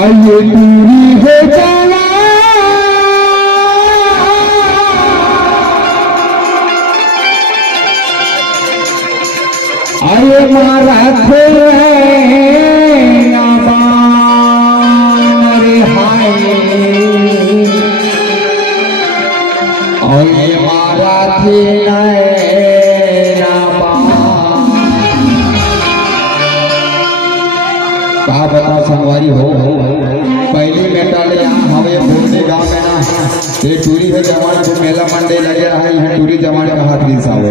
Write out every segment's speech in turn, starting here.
आइए दूरी हो जाना आइए मारा थे रे हाय आइए मारा थे का बता संगवारी हो पहली मेटल यहाँ हवे भोजने गांव में ना ये टूरी है जवान को मेला मंडे लगे रहा है टूरी जवान का हाथ भी सावे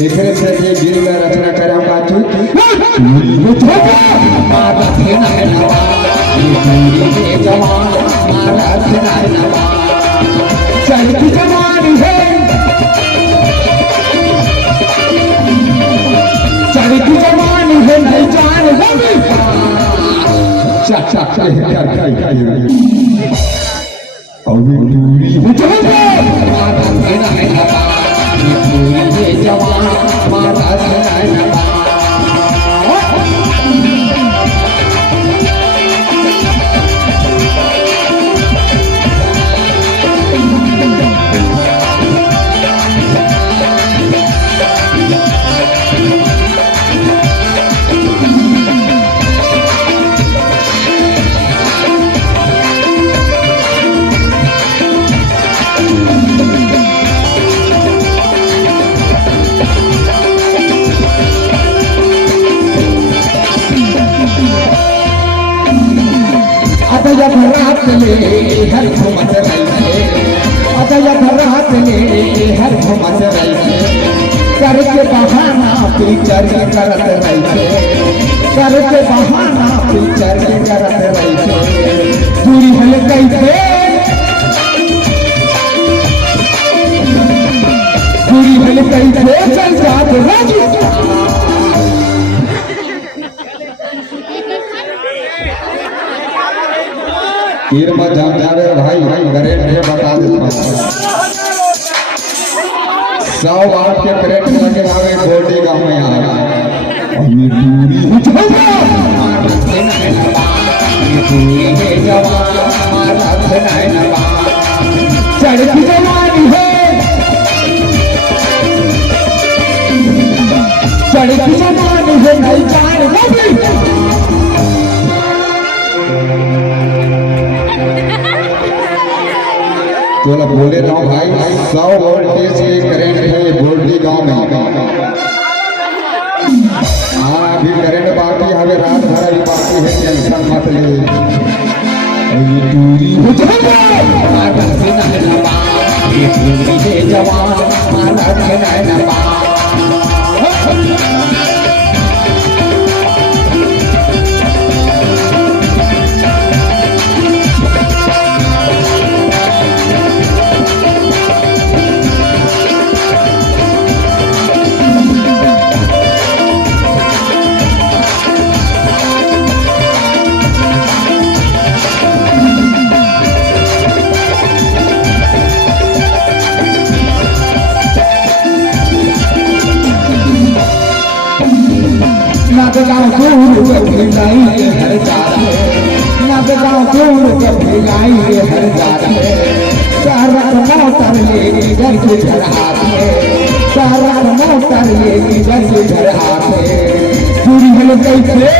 देखरे से ये गिर में रचना करे हम काचू मारा थे ना नवा ये टूरी है जवान मारा थे ना नवा चल की जवान है चल की जवान है नहीं जान लगे चाचा क्या अभी दूरी मारा देना है नवा ये दूरी है जवान मारा देना है नवा जब रात ले हर घुमत रही जब रात ले हर घुमत रही करके बहाना पिक्चर करत रही करके बहाना पिक्चर करत रही दूरी हल कैसे दूरी हल कैसे चल जात राजू तीर में जाम जावे भाई करेंट है बता देता 100 वाट के करेंट लगे आवे बॉडी गांव में आया ये दूरी है जवान मारा देना है नवा चढ़ती जवानी है चढ़ती जवानी है नहीं जान लगी तो बोले रहा हूँ भाई 100 वोल्टेज के करंट है बोल्टी गांव में हाँ अभी करंट बाकी हमें रात भर भी बाकी है टेंशन मत ले जवान मारा देना है नवा गाँव दूर कभी लाई हर जाते नद गाँव दूर कभी लाई हर जाते सारा मोटर ले घर के घर आते सारा मोटर ले घर के घर आते दूरी हल कैसे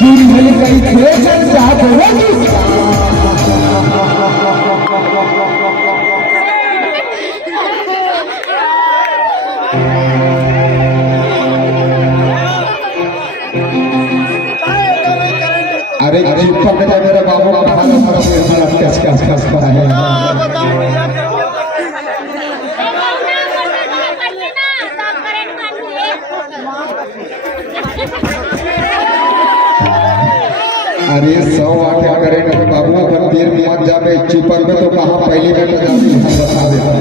दूरी हल कैसे चल जाते अरे चुप बेटा मेरा बाबू का हाल हमारा कैस कैस कैस पर है अरे 100 वाट का करेंट है बाबू अपन देर में मत जावे चिपर में तो कहां पहली में जावे हम बता देता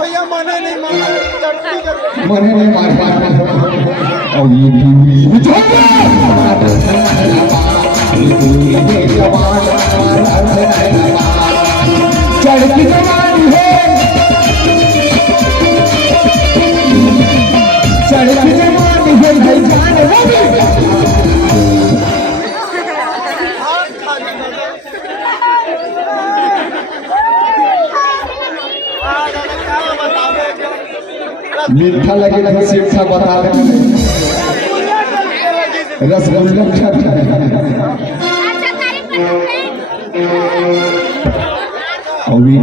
भैया मने नहीं मार और ये दूरी जवान मारा देना है नवा चढ़ती जवान है चढ़ती जवान है जान मीठा लगे तो सीठा बता दे रसगुल्ला अभी